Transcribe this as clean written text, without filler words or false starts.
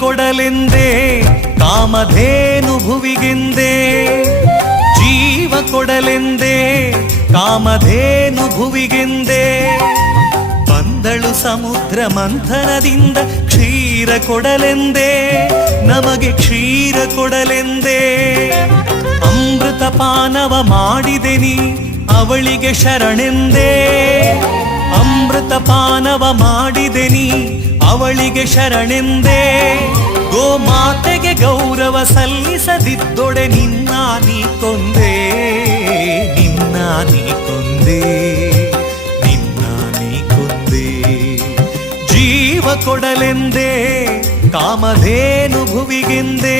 ಕೊಡಲೆಂದೇ ಕಾಮಧೇನು ಭುವಿಗೆಂದೇ ಜೀವ ಕೊಡಲೆಂದೇ ಕಾಮಧೇನು ಭುವಿಗೆಂದೇ ಬಂದಳು ಸಮುದ್ರ ಮಂಥನದಿಂದ ಕ್ಷೀರ ಕೊಡಲೆಂದೇ ನಮಗೆ ಕ್ಷೀರ ಕೊಡಲೆಂದೇ ಅಮೃತ ಪಾನವ ಮಾಡಿದೆ ನೀ ಅವಳಿಗೆ ಶರಣೆಂದೇ ಅಮೃತ ಪಾನವ ಮಾಡಿದೆ ನೀ ಅವಳಿಗೆ ಶರಣೆಂದೇ ಗೋಮಾತೆಗೆ ಗೌರವ ಸಲ್ಲಿಸದಿದ್ದೊಡೆ ನಿನ್ನ ನೀ ಕೊಂದೆ ನಿನ್ನ ನೀ ಕೊಂದೆ ನಿನ್ನ ನೀ ಕೊಂದೆ ಜೀವ ಕೊಡಲೆಂದೇ ಕಾಮಧೇನು ಭುವಿಗೆಂದೇ